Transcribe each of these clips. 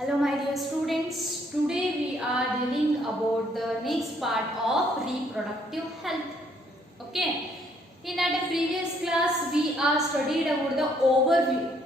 Hello my dear students, today we are dealing about the next part of reproductive health. Okay, in our previous class we are studied about the overview,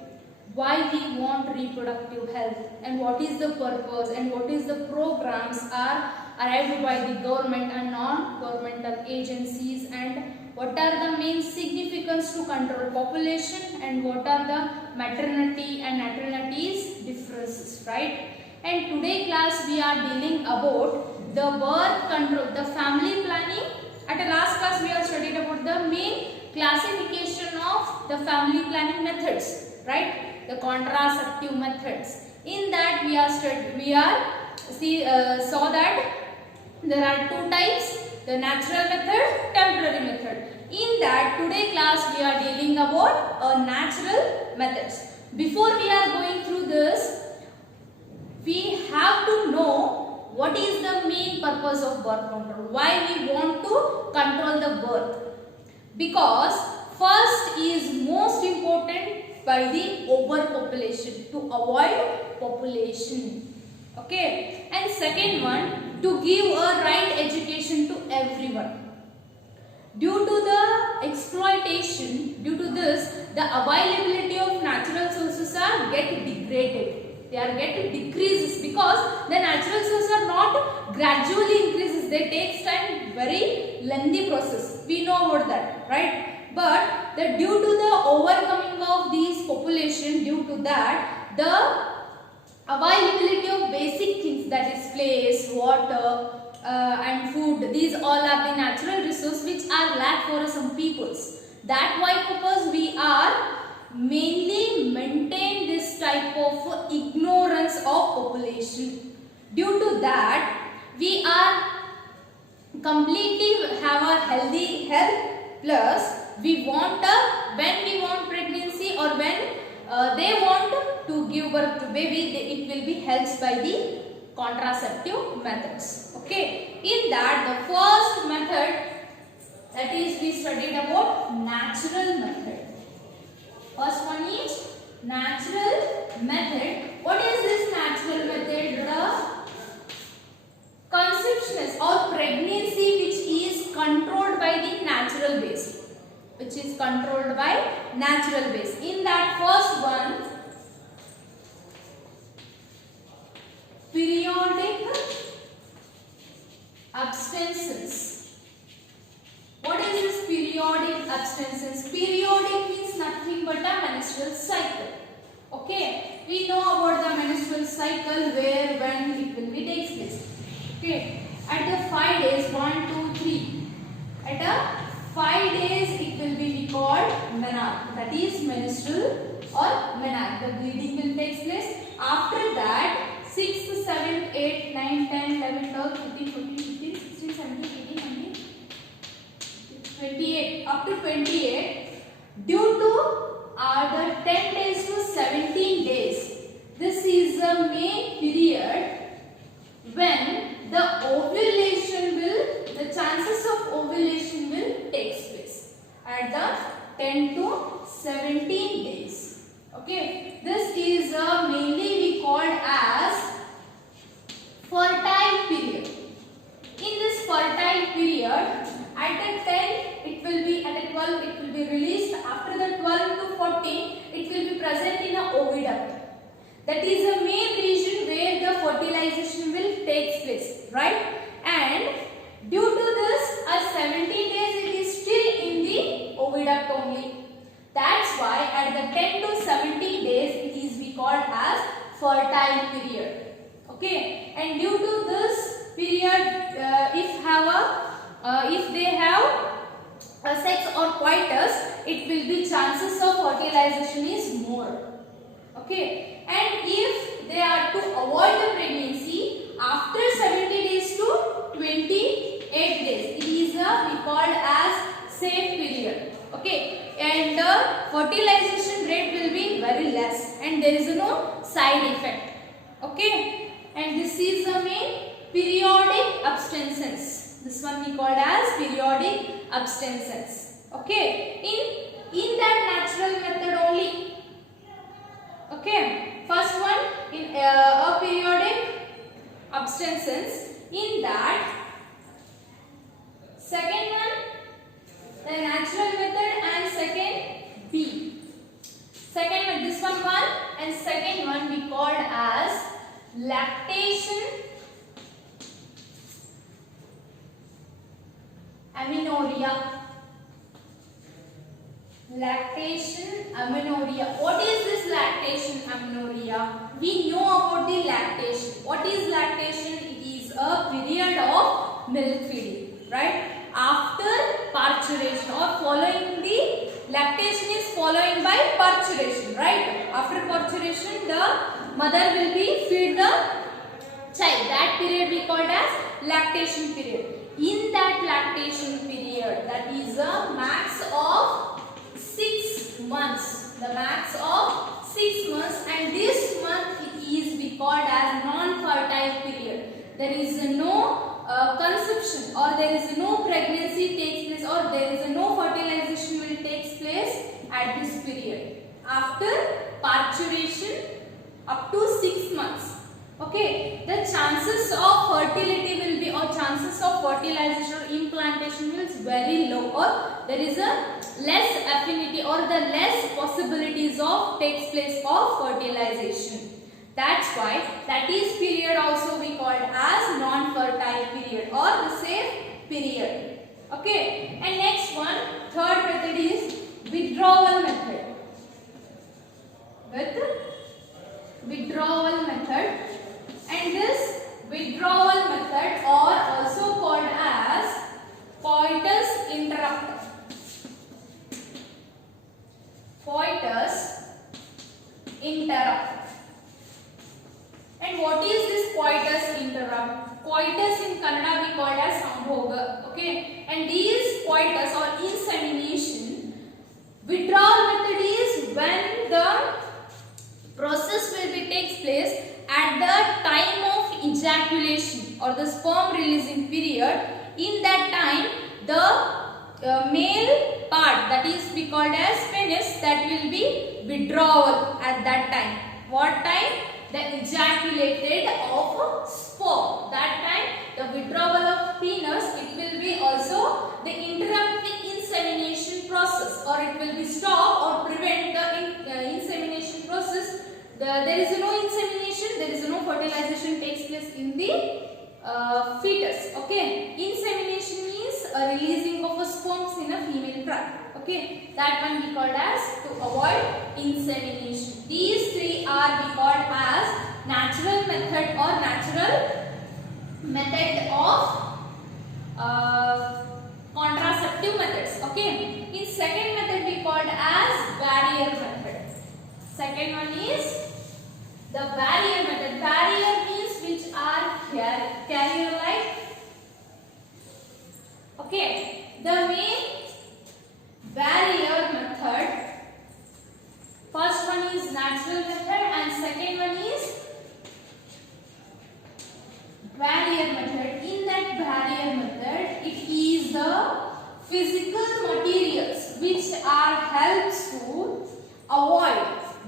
why we want reproductive health and what is the purpose and what is the programs are arrived by the government and non-governmental agencies and what are the main significance to control population and what are the maternity and natality differences, right? And today class we are dealing about the birth control, the family planning. At the last class we have studied about the main classification of the family planning methods, right? The contraceptive methods. In that we saw that there are two types, the natural method, temporary method. In that today class we are dealing about natural methods. Before we are going through this, we have to know what is the main purpose of birth control. Why we want to control the birth? Because first is most important by the overpopulation, to avoid population. Okay, and second one, to give a right education to everyone. Due to the exploitation, due to this, the availability of natural sources are get degraded. They are get decreases because the natural sources are not gradually increases. They take time, very lengthy process. We know about that, right? But due to the overcoming of these population, due to that, the availability of basic things, that is place, water, and food, these all are the natural resources which are lack for some peoples. That why purpose we are mainly maintain this type of ignorance of population. Due to that, we are completely have a healthy health, plus we want when we want pregnancy or when they want to give birth to baby, it will be helped by the contraceptive methods. Okay, in that the first method, that is we studied about natural method. First one is natural method. What is this natural method? The conception or pregnancy which is controlled by the natural base. Which is controlled by natural base. In that first one, periodic abstinence. What is this periodic abstinence? Periodic means nothing but a menstrual cycle. Okay, we know about the menstrual cycle, where, when it will be takes place. Okay, at the 5 days, 1, 2, 3. At the 5 days, it will be called menarche. That is menstrual or menarche. The bleeding will take place. After that, 6th, 7th, 8th, 9th, 10th, 11th, 12th, 13th, 14th, 15th, 16th, 17th, 18th, 19th, 28th. Up to 28th, due to the 10 days to 17 days, this is the main period when the ovulation will, the chances of ovulation will take place at the 10 to 17 days. Okay, this is mainly we called as fertile period. In this fertile period, at the 10 it will be, at the 12 it will be released. After the 12 to 14 it will be present in a oviduct. That is the main region where the fertilization will take place, right? And due to this, at 17 days it is still in the oviduct only. That's why at the 10 to 17 days it is we called as fertile period. Okay, and due to this period, if they have a sex or coitus, it will be chances of fertilization is more. Okay, and if they are to avoid the pregnancy, after 70 days to 28 days, it is we called as safe period. Okay, and the fertilization rate will be very less and there is no side effect. Okay, and this is the main periodic abstinence. This one we called as periodic abstinence. Okay, in that natural method only. Okay, first one, in a period called as lactation amenorrhea. Lactation amenorrhea. What is this lactation amenorrhea? We know about the lactation. What is lactation? It is a period of milk feeding, right? After parturition or following the lactation is following by parturition, right? After parturition, the mother will be feed the child. That period we called as lactation period. In that lactation period, that is a max of 6 months. The max of 6 months, and this month it is we called as non-fertile period. There is no conception or there is no pregnancy takes place or there is no fertilization will takes place at this period. After parturition up to 6 months. Okay, the chances of fertility will be or chances of fertilization or implantation is very low, or there is a less affinity or the less possibilities of takes place of fertilization. That's why that is period also we called as non-fertile period or the safe period. Okay, and next one, third method is withdrawal method. Withdrawal method, and this withdrawal method or also called as coitus interruptus. Coitus interruptus. And what is this coitus interrupt? Coitus in Kannada we call as sambhoga. Okay, and these coitus or insemination, withdrawal method is when the process will be takes place at the time of ejaculation or the sperm releasing period. In that time, the male part, that is we called as penis, that will be withdrawal at that time. What time? The ejaculated of sperm. That time the withdrawal of penis, it will be also the interrupt the insemination process, or it will be stop or prevent the insemination process. There is no insemination, there is no fertilization takes place in the fetus. Okay, insemination means a releasing of a sperms in a female tract. Okay, that one we called as to avoid insemination. These three are we called as natural method or natural method of contraceptive methods. Okay, in second method we called as barrier method. Second one is the barrier method. Barrier means which are carrier-like. Okay, the main barrier method, first one is natural method and second one is barrier method. In that barrier method, it is the physical materials which are helps to avoid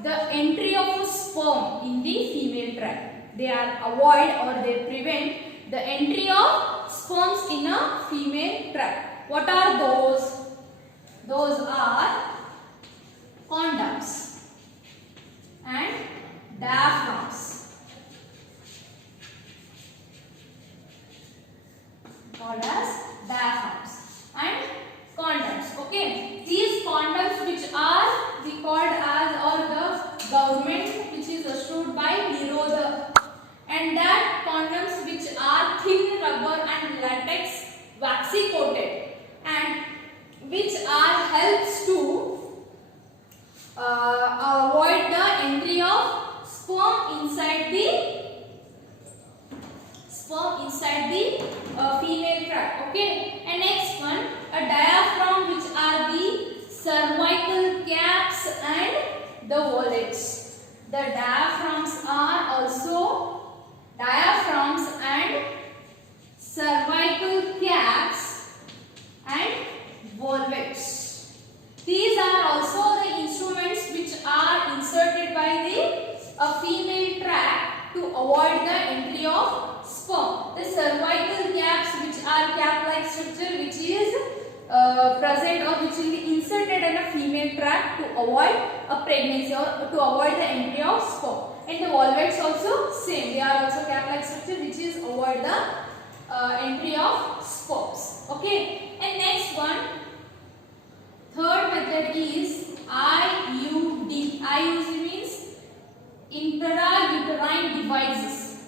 the entry of a sperm in the female tract. They are avoid or they prevent the entry of sperms in a female tract. What are those? Those are condoms and diaphragms, called as diaphragms and condoms. Okay, these condoms which are we called as or the government which is issued by Nirodha, and that condoms which are thin rubber and latex waxy coated and which are helps to avoid the entry of sperm inside the female tract. Okay, and next one, a diaphragm which are the cervical caps and the wallets. The diaphragms are also diaphragms and cervical caps and volvates. These are also the instruments which are inserted by the female tract to avoid the entry of sperm. The cervical caps which are cap-like structure which is present or which will be inserted in a female tract to avoid a pregnancy or to avoid the entry of sperm. And the valvettes also same. They are also cap-like structure, which is avoid the entry of spores. Okay. And next one, third method is IUD. IUD means intrauterine devices.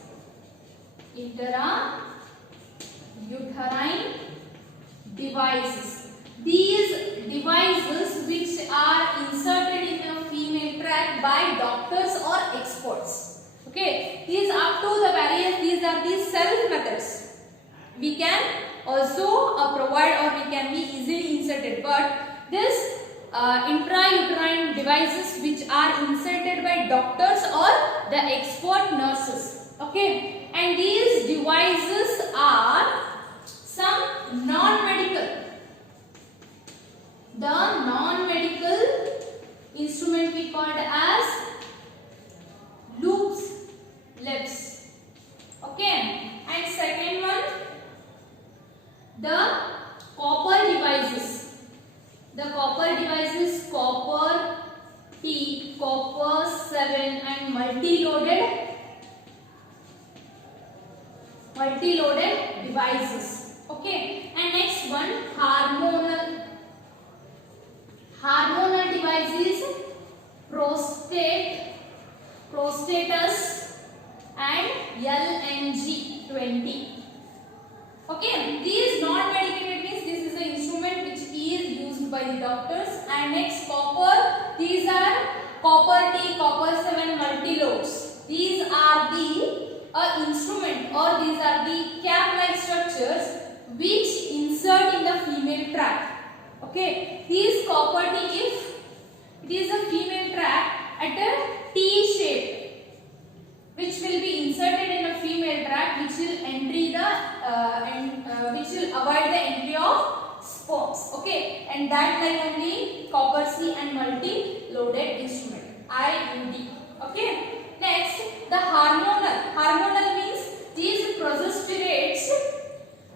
Intrauterine devices. These devices which are inserted in the female tract by doctors or experts. Okay, these up to the various, these are the self methods. We can also provide, or we can be easily inserted, but this intrauterine devices which are inserted by doctors or the expert nurses. Okay, and these devices are some non-medical. The non-medical instrument we called as loops, lips. Okay, and second one, the copper devices. The copper devices, copper T, copper 7, and multi-loaded devices. Okay, and next one, hormonal devices, prostatus, and LNG20. Okay, these non-medicated means this is the instrument which is used by the doctors. And next, copper, these are copper T, copper 7 multi-loads. These are the instrument, or these are the cap-like structures which insert in the female tract. Okay, these copper T, if it is a female tract at a T shape, which will be inserted in a female tract, which will which will avoid the entry of spores. Okay, and that like only copper C and multi-loaded instrument, IUD. Okay, next, the hormonal. Hormonal means these progesterates.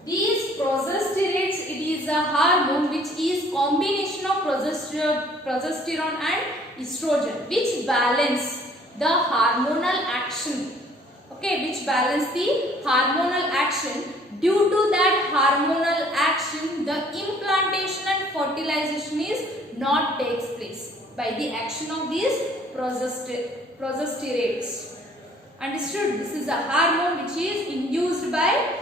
It is a hormone which is combination of progesterone and estrogen, which balance the hormonal action. Okay, which balance the hormonal action. Due to that hormonal action, the implantation and fertilization is not takes place by the action of these progesterates. Understood? This is a hormone which is induced by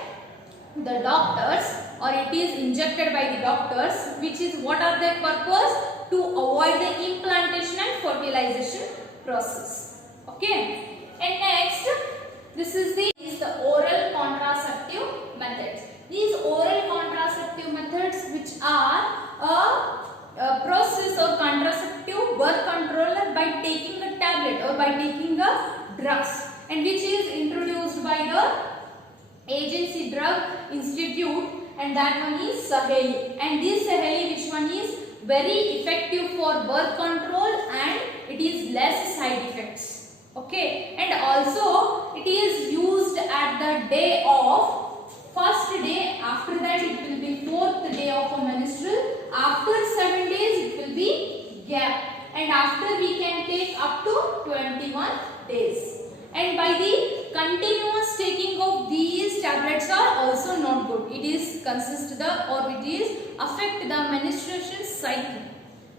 the doctors, or it is injected by the doctors, which is, what are their purpose? To avoid the implantation and fertilization process. Okay, and next, this is the oral contraceptive methods. These oral contraceptive methods, which are a process of contraceptive birth controller by taking the tablet or by taking the drugs, and which is introduced by the Agency Drug Institute, and that one is Saheli. And this Saheli, which one is very effective for birth control, and it is less side effects. Okay, and also it is used at the day of first day, after that it will be fourth day of a menstrual, after 7 days it will be gap, and after we can take up to 21 days. And by the continuous taking of these tablets are also not good. It is affect the menstruation cycle.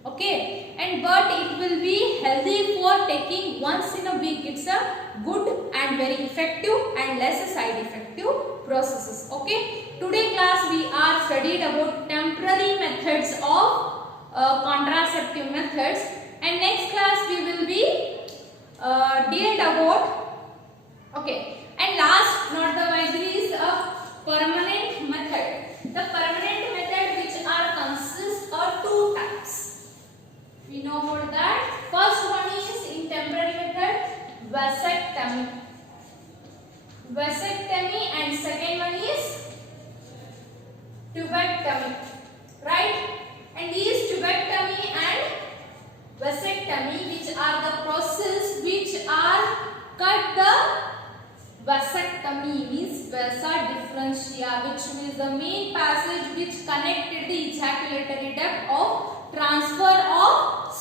Okay, and but it will be healthy for taking once in a week. It's a good and very effective and less side effective processes. Okay, today class we are studied about temporary methods of contraceptive methods, and next class we will be dealt about. Okay, and last not the wisely is a permanent method. The permanent method which are consist of two types. We know about that. First one is in temporary method, vasectomy, and second one is tubectomy, right? And these tubectomy and vasectomy, which are the process which are cut the vasectomy, means vasa differentia, which is the main passage which connected the ejaculatory duct of transfer of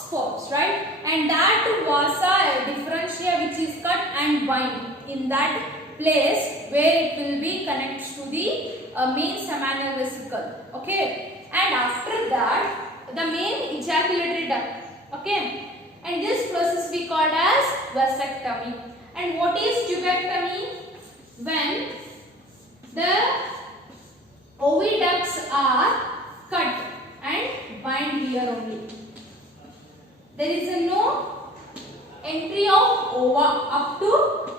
swabs, right? And that vasa differentia which is cut and bind in that place where it will be connected to the main seminal vesicle. Okay, and after that the main ejaculatory duct. Okay, and this process we called as vasectomy. And what is tubectomy? When the oviducts are cut and bind here only. There is no entry of ova up to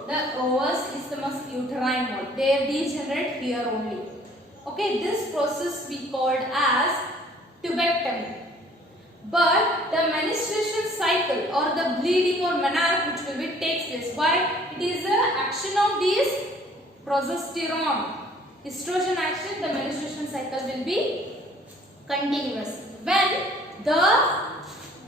the ovus isthmus uterine wall. They degenerate here only. Okay, this process we called as tubectomy. But the menstruation cycle or the bleeding or menarche which will be takes place. Why? It is the action of these progesterone. Estrogen action, the menstruation cycle will be continuous. When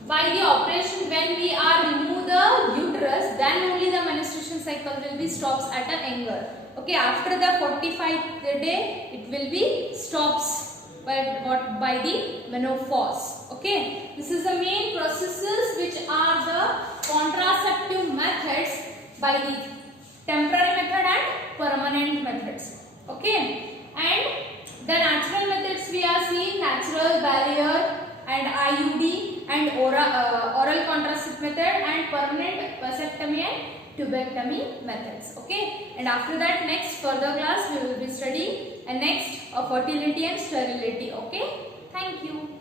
by the operation, when we are remove the uterus, then only the menstruation cycle will be stops at a angle. Okay, after the 45th day, it will be stops by the menopause. Okay, this is the main processes which are the contraceptive methods by the temporary method and permanent methods. Okay, and the natural methods we are seeing natural barrier and IUD and oral contraceptive method and permanent vasectomy and tubectomy methods. Okay, and after that next further class we will be studying and next fertility and sterility. Okay, thank you.